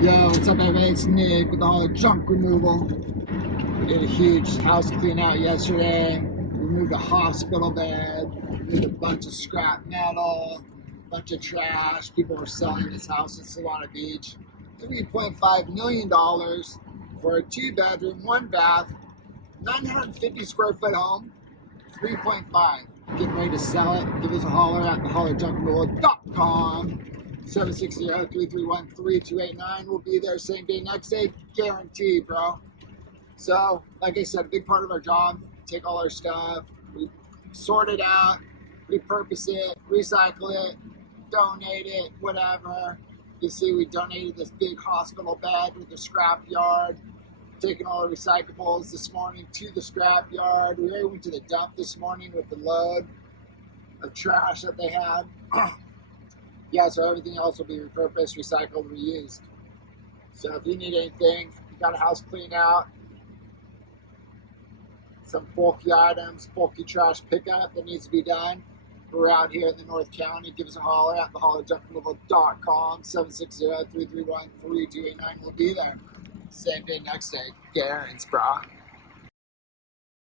Yo, what's up everybody? It's Nick with all the junk removal. We did a huge house clean out yesterday. Removed a hospital bed, removed a bunch of scrap metal, a bunch of trash. People were selling this house in Solana Beach. $3.5 million for a 2-bedroom, 1-bath, 950 square foot home. 3.5. Getting ready to sell it. Give us a holler at thehollerjunkremoval.com. 760-331-3289. We'll be there same day, next day, guaranteed, bro. So, like I said, a big part of our job, take all our stuff, we sort it out, repurpose it, recycle it, donate it, whatever. You see, we donated this big hospital bed with the scrap yard, taking all the recyclables this morning to the scrap yard. We went to the dump this morning with the load of trash that they had. Yeah, so everything else will be repurposed, recycled, reused. So if you need anything, you got a house clean out, some bulky items, bulky trash pickup that needs to be done, we're out here in the North County. Give us a holler at thehollerjunkremoval.com, 760-331-3289. We'll be there. Same day, next day. Guaranteed, bro.